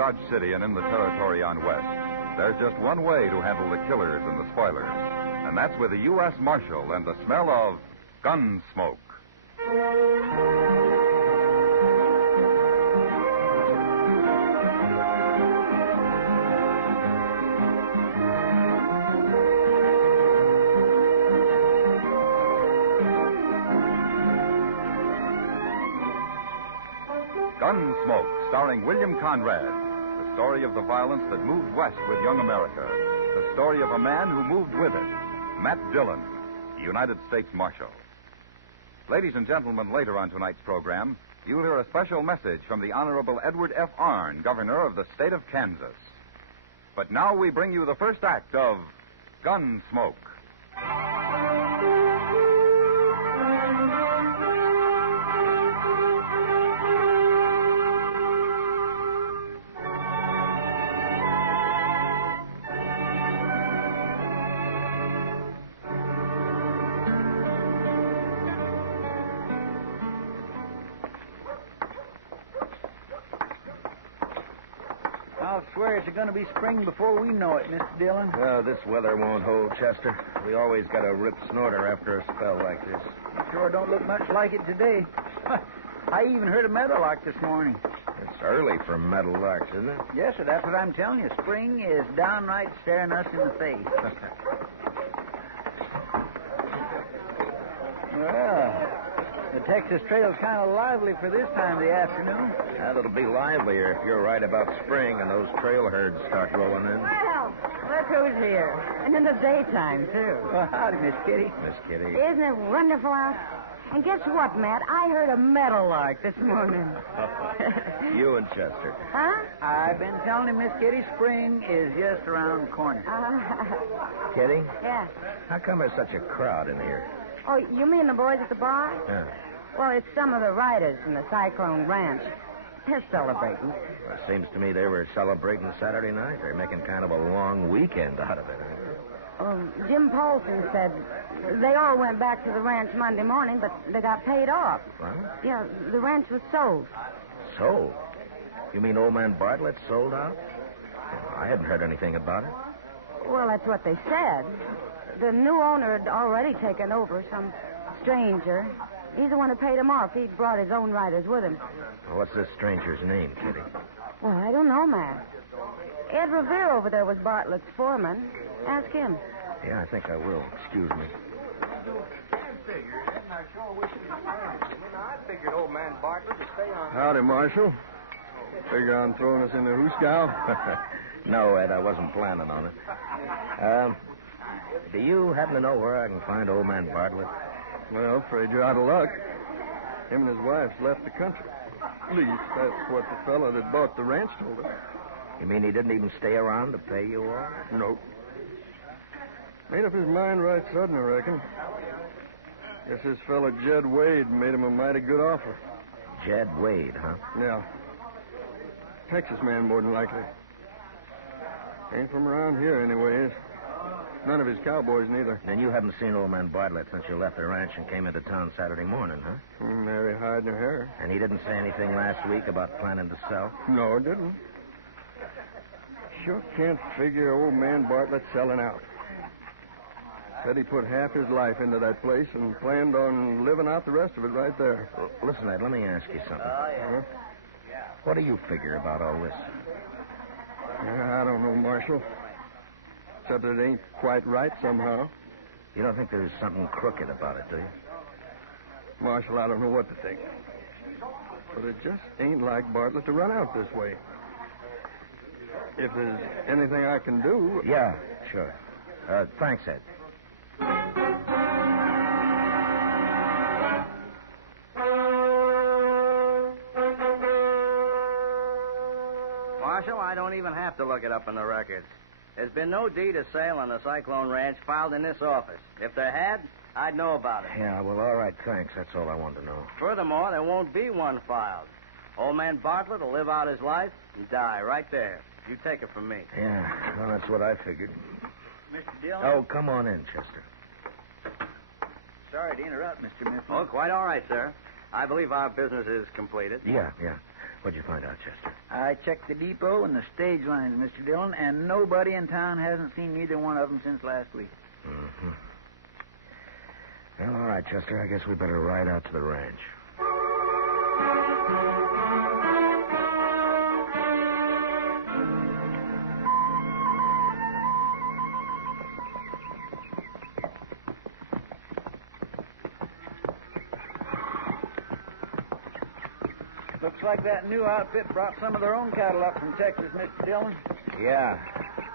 Dodge City and in the territory on West, there's just one way to handle the killers and the spoilers, and that's with a U.S. Marshal and the smell of Gunsmoke. Gunsmoke, starring William Conrad. The story of the violence that moved west with young America. The story of a man who moved with it. Matt Dillon, United States Marshal. Ladies and gentlemen, later on tonight's program, you'll hear a special message from the Honorable Edward F. Arnn, Governor of the state of Kansas. But now we bring you the first act of Gunsmoke. I'll swear it's going to be spring before we know it, Mr. Dillon. This weather won't hold, Chester. We always got a rip snorter after a spell like this. It sure don't look much like it today. I even heard a meadowlark this morning. It's early for meadowlarks, isn't it? Yes, sir, that's what I'm telling you. Spring is downright staring us in the face. Well, the Texas Trail's kind of lively for this time of the afternoon. Well, it'll be livelier if you're right about spring and those trail herds start rolling in. Well, look who's here. And in the daytime, too. Well, howdy, Miss Kitty. Miss Kitty. Isn't it wonderful out? And guess what, Matt? I heard a meadowlark this morning. You and Chester. Huh? I've been telling him, Miss Kitty, spring is just around the corner. Kitty? Yeah. How come there's such a crowd in here? Oh, you mean the boys at the bar? Yeah. Well, it's some of the riders from the Cyclone ranch. They're celebrating. Well, it seems to me they were celebrating Saturday night. They're making kind of a long weekend out of it. Jim Paulson said they all went back to the ranch Monday morning, but they got paid off. What? Yeah, the ranch was sold. Sold? You mean old man Bartlett sold out? I hadn't heard anything about it. Well, that's what they said. The new owner had already taken over, some stranger. He's the one who paid him off. He'd brought his own riders with him. Well, what's this stranger's name, Kitty? Well, I don't know, Matt. Ed Revere over there was Bartlett's foreman. Ask him. Yeah, I think I will. Excuse me. I figured old man Bartlett would stay on. Howdy, Marshal. Figure on throwing us in the hoosegow? No, Ed, I wasn't planning on it. Do you happen to know where I can find old man Bartlett? Well, afraid you're out of luck. Him and his wife's left the country. At least, that's what the fellow that bought the ranch told us. You mean he didn't even stay around to pay you off? Nope. Made up his mind right sudden, I reckon. Guess this fellow Jed Wade made him a mighty good offer. Jed Wade, huh? Yeah. Texas man, more than likely. Ain't from around here, anyways. None of his cowboys, neither. Then you haven't seen old man Bartlett since you left the ranch and came into town Saturday morning, huh? Nary hide nor hair. And he didn't say anything last week about planning to sell? No, didn't. Sure can't figure old man Bartlett selling out. Said he put half his life into that place and planned on living out the rest of it right there. Well, listen, Ed, let me ask you something. Huh? What do you figure about all this? I don't know, Marshal. Except it ain't quite right somehow. You don't think there's something crooked about it, do you? Marshal, I don't know what to think. But it just ain't like Bartlett to run out this way. If there's anything I can do... Yeah, sure. Thanks, Ed. Marshal, I don't even have to look it up in the records. There's been no deed of sale on the Cyclone Ranch filed in this office. If there had, I'd know about it. Yeah, well, all right, thanks. That's all I wanted to know. Furthermore, there won't be one filed. Old man Bartlett will live out his life and die right there. You take it from me. Yeah, well, that's what I figured. Mr. Dillon? Oh, come on in, Chester. Sorry to interrupt, Mr. Mifflin. Oh, quite all right, sir. I believe our business is completed. Yeah. What'd you find out, Chester? I checked the depot and the stage lines, Mr. Dillon, and nobody in town hasn't seen neither one of them since last week. Mm-hmm. Well, all right, Chester. I guess we better ride out to the ranch. Looks like that new outfit brought some of their own cattle up from Texas, Mr. Dillon. Yeah.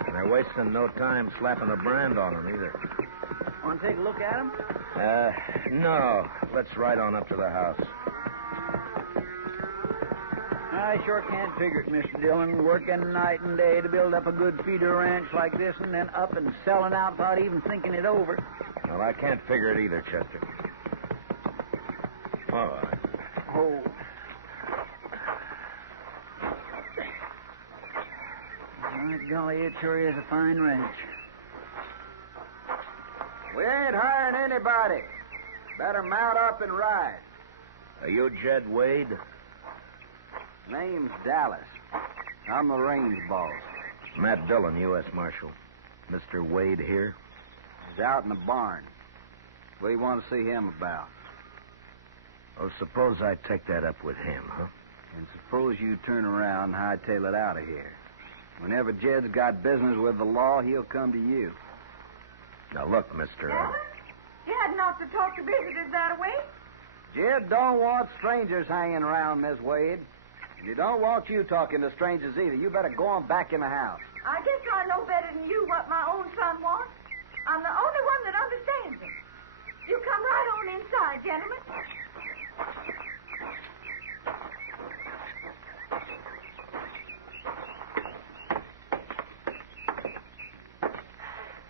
And they're wasting no time slapping a brand on them either. Want to take a look at them? No. Let's ride on up to the house. I sure can't figure it, Mr. Dillon, working night and day to build up a good feeder ranch like this and then up and selling out without even thinking it over. Well, I can't figure it either, Chester. All right. Oh. My golly, it sure is a fine ranch. We ain't hiring anybody. Better mount up and ride. Are you Jed Wade? Name's Dallas. I'm the range boss. Matt Dillon, U.S. Marshal. Mr. Wade here? He's out in the barn. What do you want to see him about? Oh, suppose I take that up with him, huh? And suppose you turn around and hightail it out of here. Whenever Jed's got business with the law, he'll come to you. Now, look, Mr. You hadn't ought to talk to visitors that way. Jed don't want strangers hanging around, Miss Wade. And he don't want you talking to strangers either. You better go on back in the house. I guess I know better than you what my own son wants. I'm the only one that understands him. You come right on inside, gentlemen.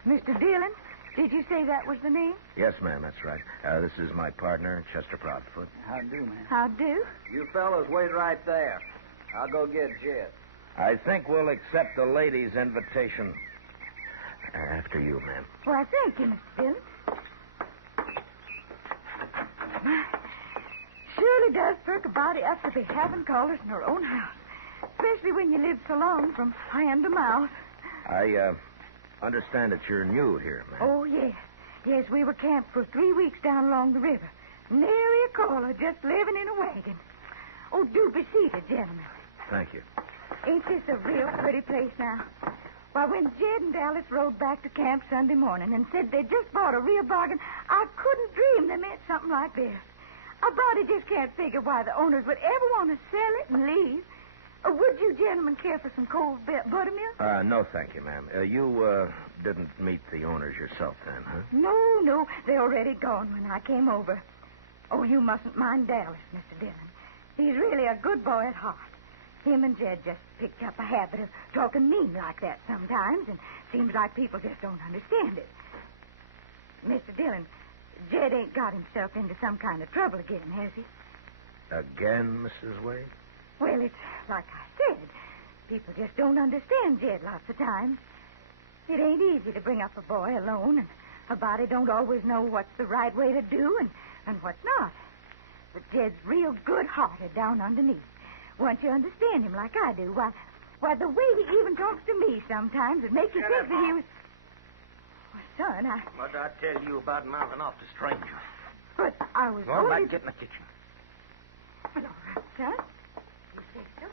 Mr. Dillon, did you say that was the name? Yes, ma'am, that's right. This is my partner, Chester Proudfoot. How do, man? How do? You fellas wait right there. I'll go get Jed. I think we'll accept the lady's invitation. After you, ma'am. Why, thank you, Mr. Dillon. Surely does perk a body up to be having callers in her own house, especially when you live so long from hand to mouth. I understand that you're new here, ma'am. Oh, yes. Yes, we were camped for 3 weeks down along the river. Nary a caller, just living in a wagon. Oh, do be seated, gentlemen. Thank you. Ain't this a real pretty place now? Why, when Jed and Alice rode back to camp Sunday morning and said they just bought a real bargain, I couldn't dream they meant something like this. A body just can't figure why the owners would ever want to sell it and leave. Would you gentlemen care for some cold buttermilk? No, thank you, ma'am. You didn't meet the owners yourself then, huh? No. They're already gone when I came over. Oh, you mustn't mind Dallas, Mr. Dillon. He's really a good boy at heart. Him and Jed just picked up a habit of talking mean like that sometimes, and seems like people just don't understand it. Mr. Dillon, Jed ain't got himself into some kind of trouble again, has he? Again, Mrs. Wade? Well, it's like I said. People just don't understand Jed lots of times. It ain't easy to bring up a boy alone, and a body don't always know what's the right way to do and what's not. But Jed's real good-hearted down underneath. Once you understand him like I do, why, the way he even talks to me sometimes would make you think that he was... Well, son, What did I tell you about mounting off to strangers? But I was Go only... back, get in the kitchen. Well, all right, son. You say so.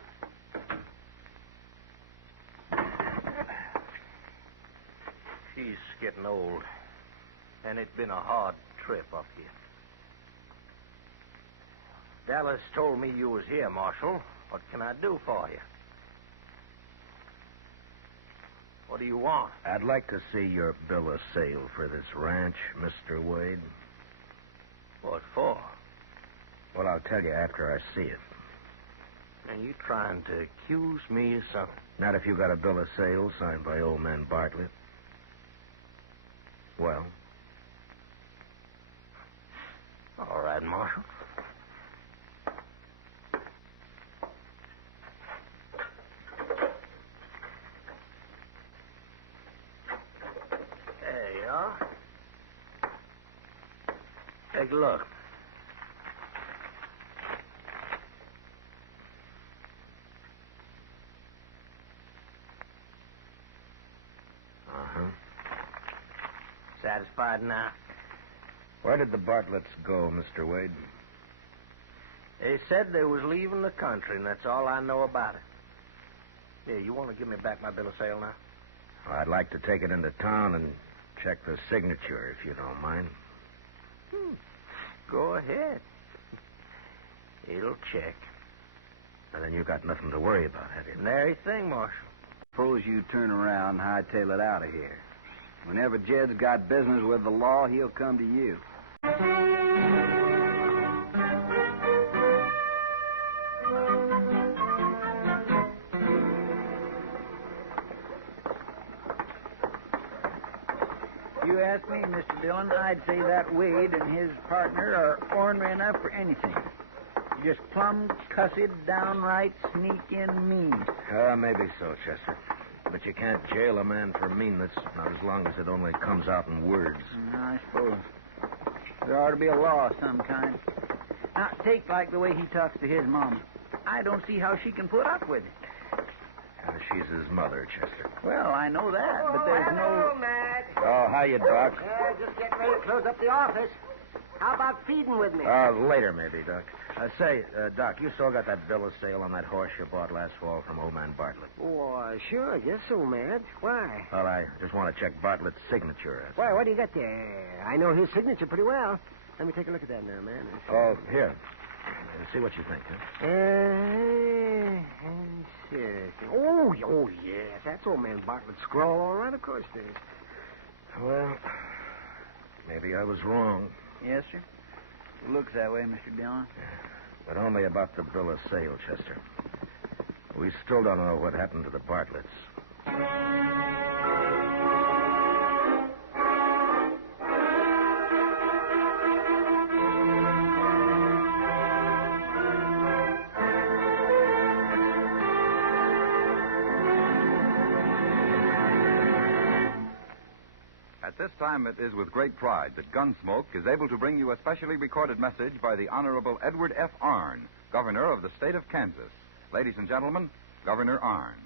She's getting old, and it's been a hard trip up here. Dallas told me you was here, Marshal. What can I do for you? What do you want? I'd like to see your bill of sale for this ranch, Mr. Wade. What for? Well, I'll tell you after I see it. Are you trying to accuse me of something? Not if you got a bill of sale signed by old man Bartlett. Well? All right, Marshal. There you are. Take a look. Uh-huh. Satisfied now? Where did the Bartletts go, Mr. Wade? They said they was leaving the country, and that's all I know about it. Yeah, you want to give me back my bill of sale now? Well, I'd like to take it into town and check the signature, if you don't mind. Go ahead. It'll check. And then you got nothing to worry about, have you? Nary thing, Marshal. Suppose you turn around and hightail it out of here. Whenever Jed's got business with the law, he'll come to you. You ask me, Mr. Dillon, I'd say that Wade and his partner are ornery enough for anything. Just plumb cussed, downright sneaking mean. Maybe so, Chester. But you can't jail a man for meanness, not as long as it only comes out in words. I suppose. There ought to be a law of some kind. Now, take like the way he talks to his mom. I don't see how she can put up with it. She's his mother, Chester. Well, I know that, but there's no... Matt. Oh, hiya, Doc. Just getting ready to close up the office. How about feeding with me? Later, maybe, Doc. Say, Doc, you still got that bill of sale on that horse you bought last fall from old man Bartlett? Oh, sure. Yes, so, Matt. Why? Well, I just want to check Bartlett's signature. Why, what do you got there? I know his signature pretty well. Let me take a look at that now, man. Oh, here. See what you think, huh? Oh, yes. That's old man Bartlett's scrawl, all right. Of course it is. Well, maybe I was wrong. Yes, sir. It looks that way, Mr. Dillon. But only about the bill of sale, Chester. We still don't know what happened to the Bartletts. At this time, it is with great pride that Gunsmoke is able to bring you a specially recorded message by the Honorable Edward F. Arnn, Governor of the state of Kansas. Ladies and gentlemen, Governor Arnn.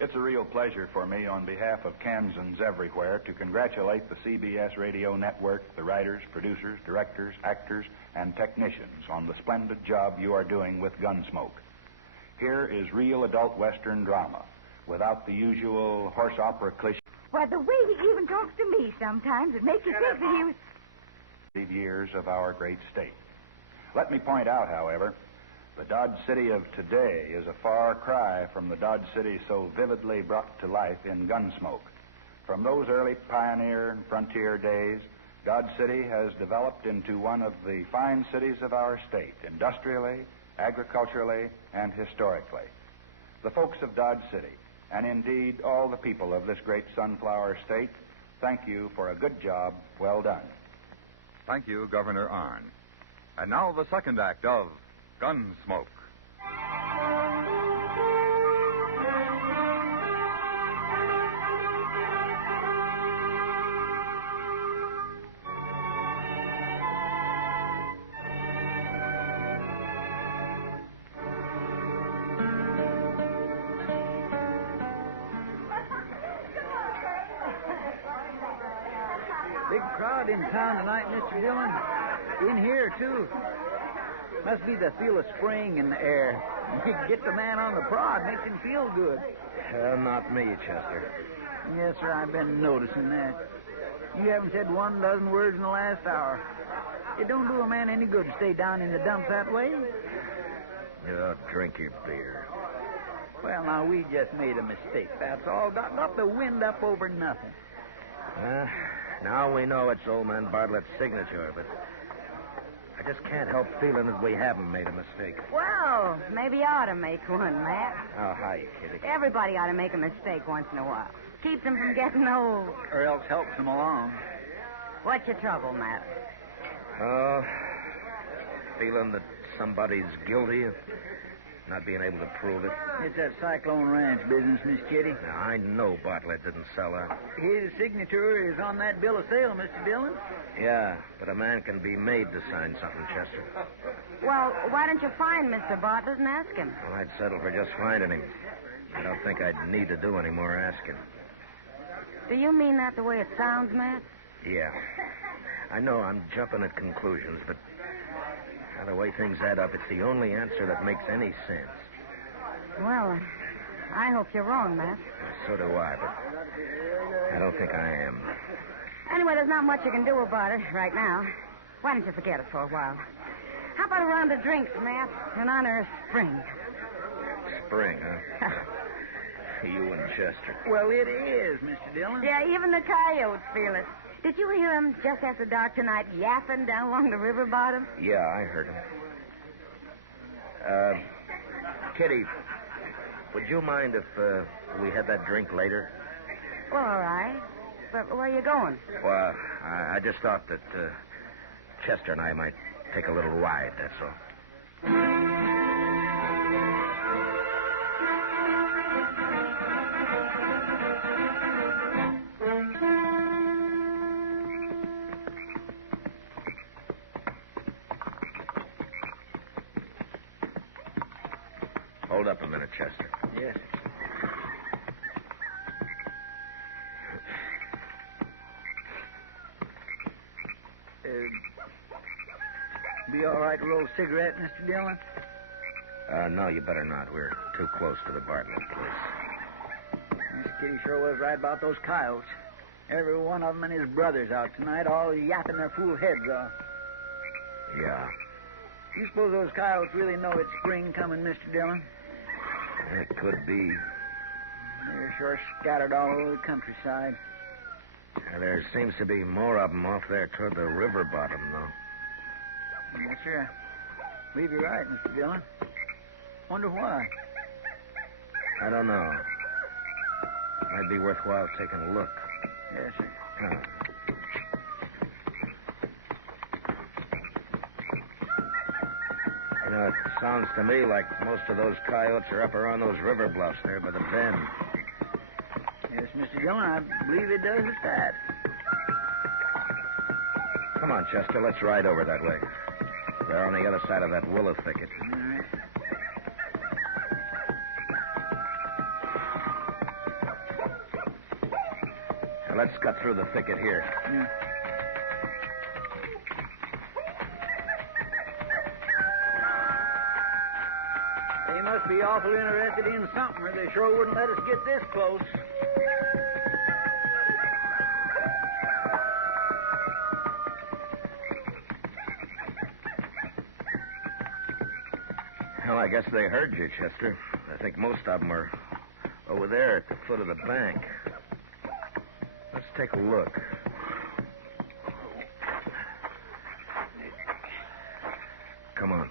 It's a real pleasure for me, on behalf of Kansans everywhere, to congratulate the CBS radio network, the writers, producers, directors, actors, and technicians on the splendid job you are doing with Gunsmoke. Here is real adult Western drama, without the usual horse opera cliché. Why, the way he even talks to me sometimes, it makes you think that he was... Years of our great state. Let me point out, however, the Dodge City of today is a far cry from the Dodge City so vividly brought to life in Gunsmoke. From those early pioneer and frontier days, Dodge City has developed into one of the fine cities of our state, industrially, agriculturally, and historically. The folks of Dodge City, and indeed all the people of this great sunflower state, thank you for a good job well done. Thank you, Governor Arnn. And now the second act of Gunsmoke. Big crowd in town tonight, Mr. Dillon. In here, too. Must be the feel of spring in the air. You get the man on the prod, makes him feel good. Not me, Chester. Yes, sir, I've been noticing that. You haven't said 1 dozen words in the last hour. It don't do a man any good to stay down in the dump that way. Drink your beer. Well, now, we just made a mistake, that's all. Got the wind up over nothing. Now we know it's old man Bartlett's signature, but I just can't help feeling that we haven't made a mistake. Well, maybe you ought to make one, Matt. Oh, hi, Kitty. Everybody ought to make a mistake once in a while. Keeps them from getting old. Or else helps them along. What's your trouble, Matt? Feeling that somebody's guilty of not being able to prove it. It's that Cyclone Ranch business, Miss Kitty. Now, I know Bartlett didn't sell her. His signature is on that bill of sale, Mr. Dillon. Yeah, but a man can be made to sign something, Chester. Well, why don't you find Mr. Bartlett and ask him? Well, I'd settle for just finding him. I don't think I'd need to do any more asking. Do you mean that the way it sounds, Matt? Yeah. I know I'm jumping at conclusions, but the way things add up, it's the only answer that makes any sense. Well, I hope you're wrong, Matt. So do I, but I don't think I am. Anyway, there's not much you can do about it right now. Why don't you forget it for a while? How about a round of drinks, Matt, in honor of spring? Spring, huh? You and Chester. Well, it is, Mr. Dillon. Yeah, even the coyotes feel it. Did you hear him just after dark tonight yapping down along the river bottom? Yeah, I heard him. Kitty, would you mind if we had that drink later? Well, all right. But where are you going? Well, I just thought that Chester and I might take a little ride, that's all. Hold up a minute, Chester. Yes. Be all right to roll a cigarette, Mr. Dillon? No, you better not. We're too close to the Bartlett place. Miss Kitty sure was right about those coyotes. Every one of them and his brothers out tonight, all yapping their fool heads off. Yeah. You suppose those coyotes really know it's spring coming, Mr. Dillon? It could be. They're sure scattered all over the countryside. There seems to be more of them off there toward the river bottom, though. Yes, sir. I believe you're right, Mr. Dillon. Wonder why. I don't know. Might be worthwhile taking a look. Yes, sir. You know, it sounds to me like most of those coyotes are up around those river bluffs there by the bend. Yes, Mr. Dillon, I believe it does at that. Come on, Chester, let's ride over that way. They're on the other side of that willow thicket. All right. Now, let's cut through the thicket here. Yeah. They must be awful interested in something, or they sure wouldn't let us get this close. Well, I guess they heard you, Chester. I think most of them are over there at the foot of the bank. Let's take a look. Come on.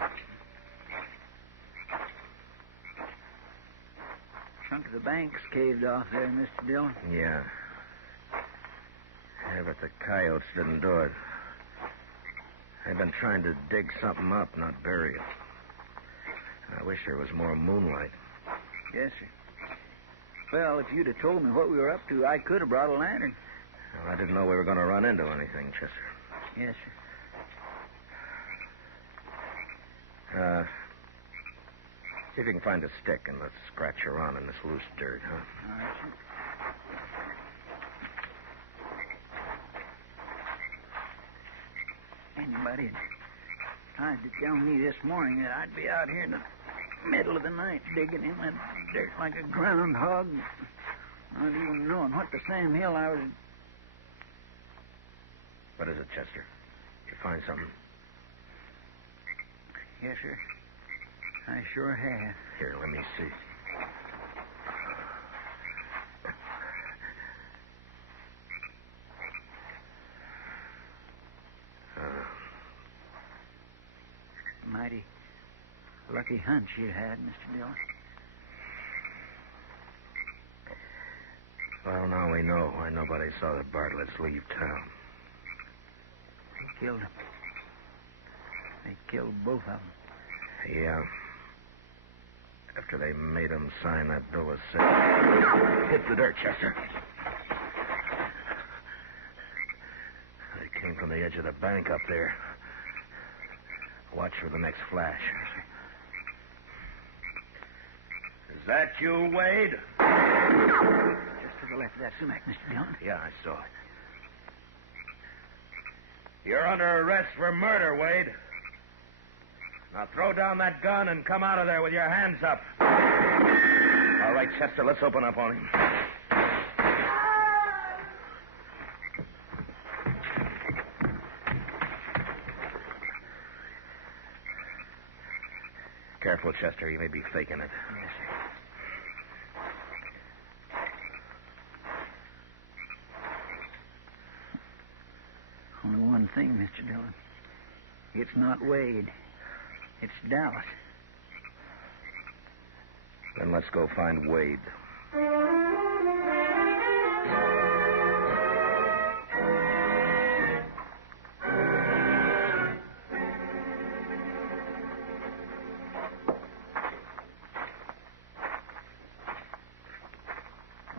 Chunk of the bank's caved off there, Mr. Dillon. Yeah. Yeah, but the coyotes didn't do it. They've been trying to dig something up, not bury it. I wish there was more moonlight. Yes, sir. Well, if you'd have told me what we were up to, I could have brought a lantern. Well, I didn't know we were going to run into anything, Chester. Yes, sir. See if you can find a stick and let's scratch around in this loose dirt, huh? All right, sir. Anybody tried to tell me this morning that I'd be out here in the middle of the night digging in that dirt like a groundhog, not even knowing what the Sam Hill I was... What is it, Chester? Did you find something? Yes, sir. I sure have. Here, let me see. Mighty lucky hunch you had, Mr. Dillon. Well, now we know why nobody saw the Bartletts leave town. They killed him. They killed both of them. Yeah. After they made him sign that bill of sale. Hit the dirt, Chester. They came from the edge of the bank up there. Watch for the next flash. Is that you, Wade? Just for the marshal after that sumac, Mr. Dillon. Yeah, I saw it. You're under arrest for murder, Wade. Now throw down that gun and come out of there with your hands up. All right, Chester, let's open up on him. Careful, Chester. You may be faking it. Yes, sir. Only one thing, Mr. Dillon. It's not Wade. It's Dallas. Then let's go find Wade.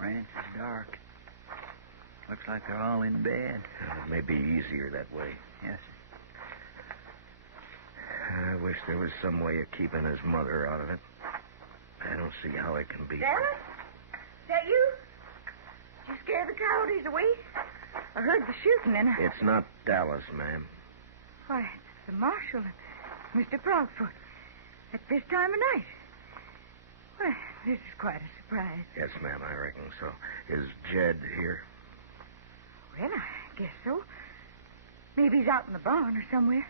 Ranch is dark. Looks like they're all in bed. It may be easier that way. Yes, I wish there was some way of keeping his mother out of it. I don't see how it can be. Dallas? Is that you? Did you scare the coyotes away? I heard the shooting and It's not Dallas, ma'am. Why, it's the marshal and Mr. Proudfoot at this time of night. Well, this is quite a surprise. Yes, ma'am, I reckon so. Is Jed here? Well, I guess so. Maybe he's out in the barn or somewhere.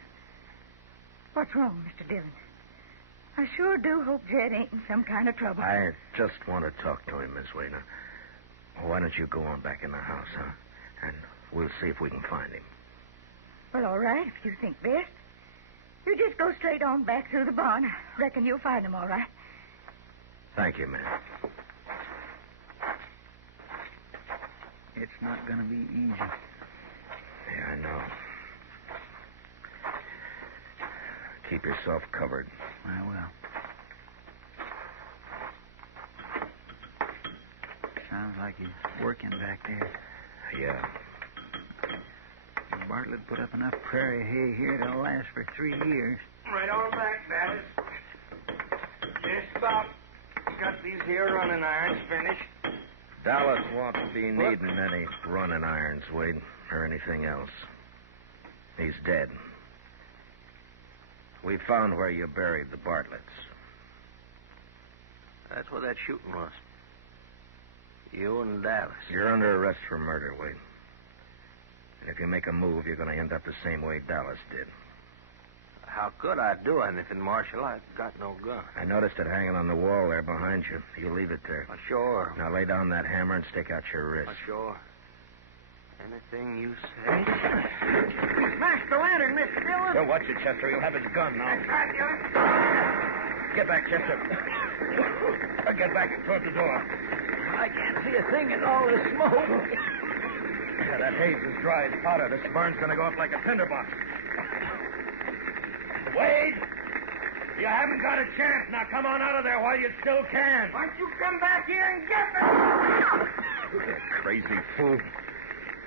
What's wrong, Mr. Dillon? I sure do hope Jed ain't in some kind of trouble. I just want to talk to him, Miss Wayne. Why don't you go on back in the house, huh? And we'll see if we can find him. Well, all right, if you think best. You just go straight on back through the barn. I reckon you'll find him all right. Thank you, ma'am. It's not going to be easy. Yeah, I know. Keep yourself covered. I will. Sounds like he's working back there. Yeah. Bartlett put up enough prairie hay here to last for 3 years. Right on back, Dallas. Just about got these here running irons finished. Dallas won't be needing any running irons, Wade, or anything else. He's dead. We found where you buried the Bartletts. That's where that shooting was. You and Dallas. You're under arrest for murder, Wade. And if you make a move, you're going to end up the same way Dallas did. How could I do anything, Marshal? I've got no gun. I noticed it hanging on the wall there behind you. You leave it there. Sure. Now lay down that hammer and stick out your wrist. Sure. Anything you say. Smash the lantern, Mr. Dillon. Don't watch it, Chester. He'll have his gun now. Get back, Chester. Get back toward the door. I can't see a thing in all this smoke. Yeah, that haze is dry as powder. This burn's going to go up like a tinderbox. Wade! You haven't got a chance. Now come on out of there while you still can. Why don't you come back here and get me? Crazy fool.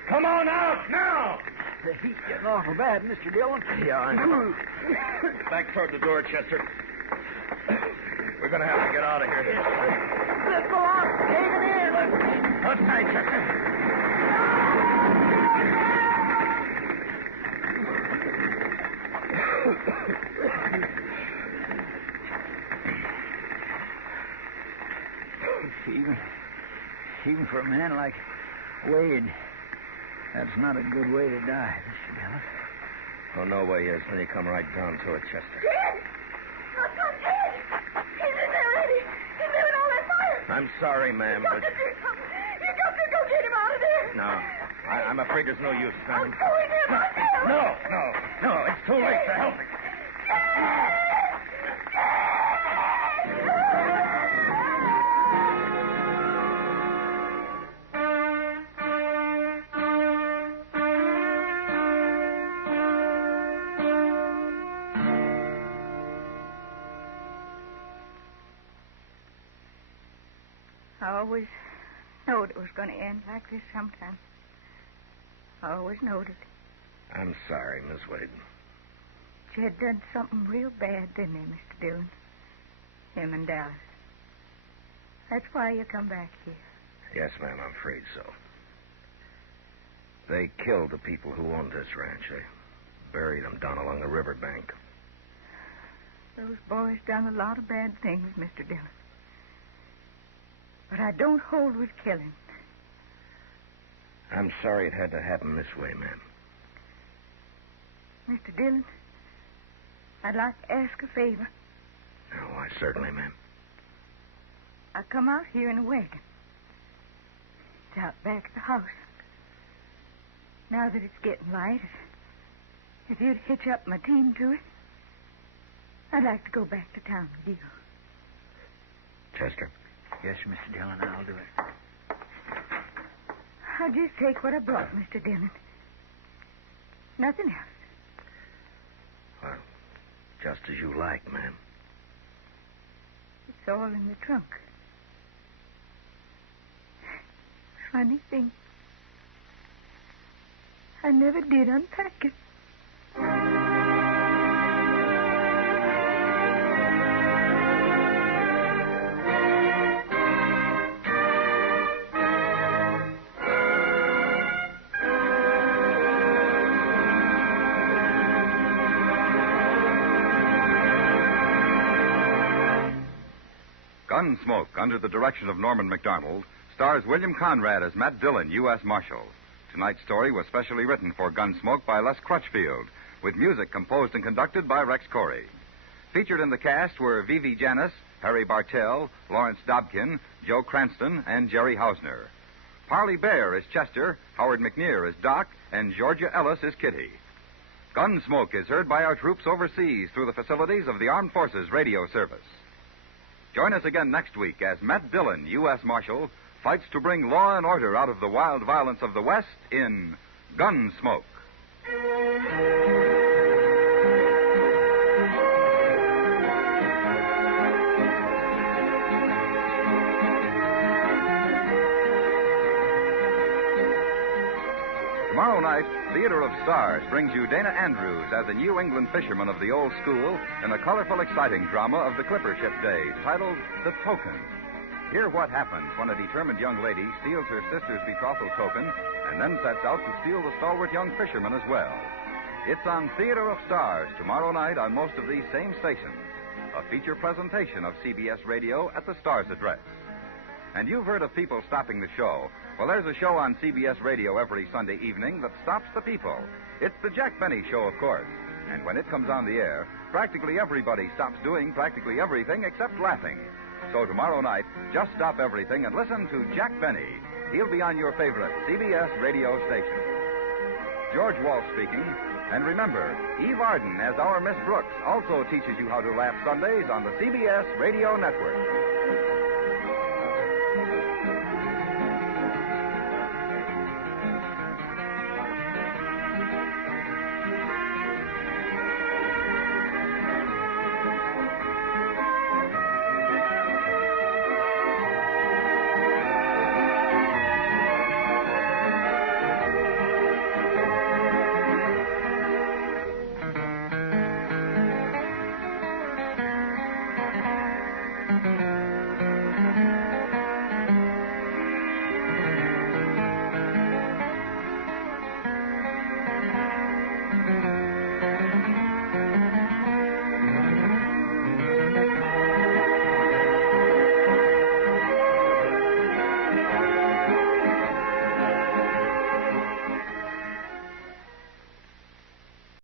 Come on out now! The heat's getting awful bad, Mr. Dillon. Yeah, I know. Back toward the door, Chester. We're going to have to get out of here. Let's go on. Caving in. Let's tight, Chester. Even for a man like Wade, that's not a good way to die, Mr. Dillon. Oh, no way is. Then you come right down to it, Chester. Jed! My son Jed! He's in there already. He's living all that fire. I'm sorry, ma'am, You got but... to go get him out of there. No, I'm afraid there's no use, I'm ma'am. going in myself. No, it's too late to help me. I always knowed it was going to end like this sometime. I always knowed it. I'm sorry, Miss Wade. Jed done something real bad, didn't he, Mr. Dillon? Him and Dallas. That's why you come back here. Yes, ma'am, I'm afraid so. They killed the people who owned this ranch. They buried them down along the riverbank. Those boys done a lot of bad things, Mr. Dillon. But I don't hold with killing. I'm sorry it had to happen this way, ma'am. Mr. Dillon, I'd like to ask a favor. Oh, why, certainly, ma'am. I come out here in a wagon. It's out back of the house. Now that it's getting light, if you'd hitch up my team to it, I'd like to go back to town with you. Chester? Yes, Mr. Dillon, I'll do it. I'll just take what I brought, Mr. Dillon. Nothing else. Well, just as you like, ma'am. It's all in the trunk. Funny thing. I never did unpack it. Gunsmoke, under the direction of Norman Macdonnell, stars William Conrad as Matt Dillon, U.S. Marshal. Tonight's story was specially written for Gunsmoke by Les Crutchfield, with music composed and conducted by Rex Corey. Featured in the cast were Vivi Janis, Harry Bartell, Lawrence Dobkin, Joe Cranston, and Jerry Hausner. Parley Baer is Chester, Howard McNear is Doc, and Georgia Ellis is Kitty. Gunsmoke is heard by our troops overseas through the facilities of the Armed Forces Radio Service. Join us again next week as Matt Dillon, U.S. Marshal, fights to bring law and order out of the wild violence of the West in Gunsmoke. Tomorrow night, Theater of Stars brings you Dana Andrews as a New England fisherman of the old school in a colorful, exciting drama of the clipper ship days titled The Token. Hear what happens when a determined young lady steals her sister's betrothal token and then sets out to steal the stalwart young fisherman as well. It's on Theater of Stars tomorrow night on most of these same stations. A feature presentation of CBS Radio at the Stars address. And you've heard of people stopping the show. Well, there's a show on CBS Radio every Sunday evening that stops the people. It's the Jack Benny Show, of course. And when it comes on the air, practically everybody stops doing practically everything except laughing. So tomorrow night, just stop everything and listen to Jack Benny. He'll be on your favorite CBS radio station. George Walsh speaking. And remember, Eve Arden, as our Miss Brooks, also teaches you how to laugh Sundays on the CBS Radio Network.